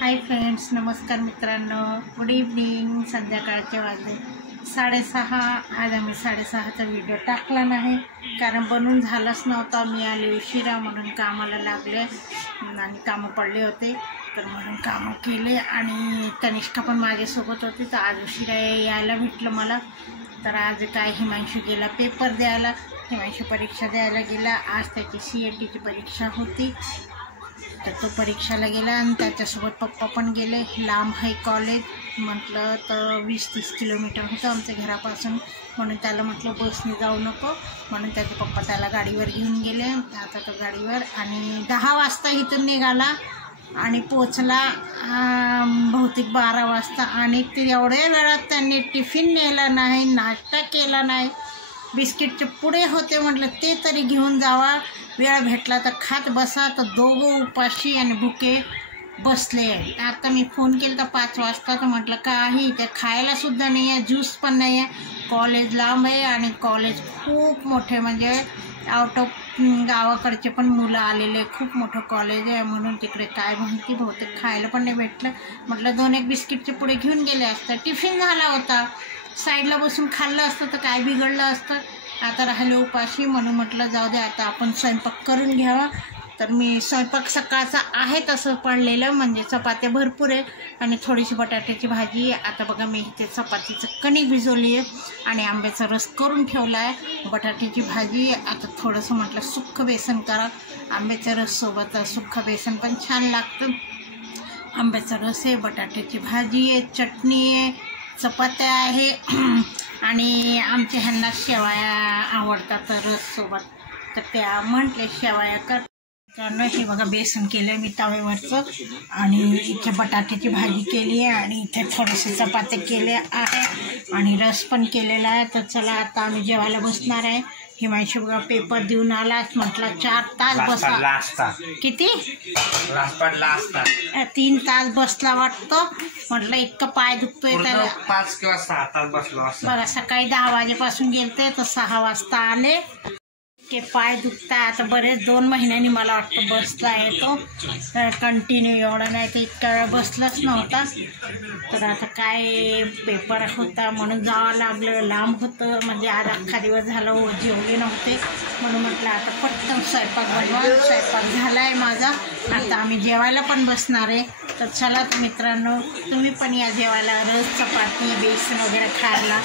Hi friends, नमस्कार मित्रांनो. Good evening. संध्याकाळचे वाजले 6:30. आज आम्ही 6:30चा व्हिडिओ टाकला नाही कारण बनवून झालंच नव्हता. मी आले उशिरा म्हणून कामाला लागले आणि कामं पडले होते तर म्हणून कामं केले आणि तनिष्का पण माझ्यासोबत होती तर आज उशिरा यायला भेटलं मला. तर आज काय हिमांशू गेला पेपर द्यायला, हिमांशू परीक्षा द्यायला गेला. आज त्याची CATची परीक्षा होती तर तो परीक्षाला गेला आणि त्याच्यासोबत पप्पा पण गेले. लांब आहे कॉलेज, म्हटलं तर 20-30 किलोमीटर होतं आमच्या घरापासून, म्हणून त्याला म्हटलं बसने जाऊ नको, म्हणून त्याचे पप्पा त्याला गाडीवर घेऊन गेले. आता तो गाडीवर आणि 10 वाजता इथून निघाला आणि पोचला बहुतेक 12 वाजता. आणि ते एवढ्या वेळात त्यांनी टिफिन नेला नाही, नाश्ता केला नाही. बिस्किटचे पुडे होते, म्हटलं ते तरी घेऊन जावा, वेळ भेटला तर खात बसा. तर दोघं उपाशी आणि भुके बसले. आता मी फोन केला तर 5 वाजता तर म्हटलं काही इथे खायलासुद्धा नाही आहे, ज्यूस पण नाही आहे. कॉलेज लांब आहे आणि कॉलेज खूप मोठे, म्हणजे आउट ऑफ गावाकडचे पण मुलं आलेले, खूप मोठं कॉलेज आहे म्हणून तिकडे काय माहिती बहुतेक खायला पण नाही भेटलं. म्हटलं 2-1 बिस्किटचे पुडे घेऊन गेले असतं, टिफिन झाला होता, साईडला बसून खाल्लं असतं तर काय बिघडलं असतं. आता राहिले उपाशी म्हणून म्हटलं जाऊ दे, आता आपण स्वयंपाक करून घ्यावा. तर मी स्वयंपाक सकाळचा आहे तसं पडलेलं, म्हणजे चपात्या भरपूर आहे आणि थोडीशी बटाट्याची भाजी. आता बघा मी इथे चपातीचं कणिक भिजवली आहे आणि आंब्याचा रस करून ठेवला आहे. बटाट्याची भाजी आता थोडंसं म्हटलं सुक्खं बेसन करा, आंब्याच्या रससोबत सुक्खं बेसन पण छान लागतं. आंब्याचा रस आहे, बटाट्याची भाजी आहे, चटणी आहे, चपात्या आहे आणि आमच्या ह्यांना शेवाया आवडतात रससोबत, तर त्या म्हटले शेवाया कर. कारण हे बघा बेसन केलं मी तव्यावरचं आणि इथे बटाट्याची भाजी केली आहे आणि इथे थोडेसे चपात्या केले आहे आणि रस पण केलेला आहे. तर चला आता आम्ही जेवायला बसणार आहे. हिमांशू बघा पेपर देऊन आला, म्हटलं 4 तास बसला. किती 3 तास बसला वाटतं. म्हटलं इतकं पाय दुखतोय त्याला. 5 किंवा 6 तास बसलो असं. बरं सकाळी 10 वाजेपासून गेलते तर 6 वाजता आले. के पाय दुखताय आता बरेच 2 महिन्यांनी मला वाटतं बसला आहे तो, कंटिन्यू एवढा नाही तर इतका वेळ बसलाच नव्हता. तर आता काय पेपर होता म्हणून जावं लागलं, लांब होतं, म्हणजे आज अख्खा दिवस झाला जेवले नव्हते म्हणून म्हटलं आता पटकन स्वयंपाक बनवा. स्वयंपाक झाला आहे माझा, आता आम्ही जेवायला पण बसणार आहे. तर चला मित्रांनो, तुम्ही पण या जेवायला, रस चपाती बेसन वगैरे खायला.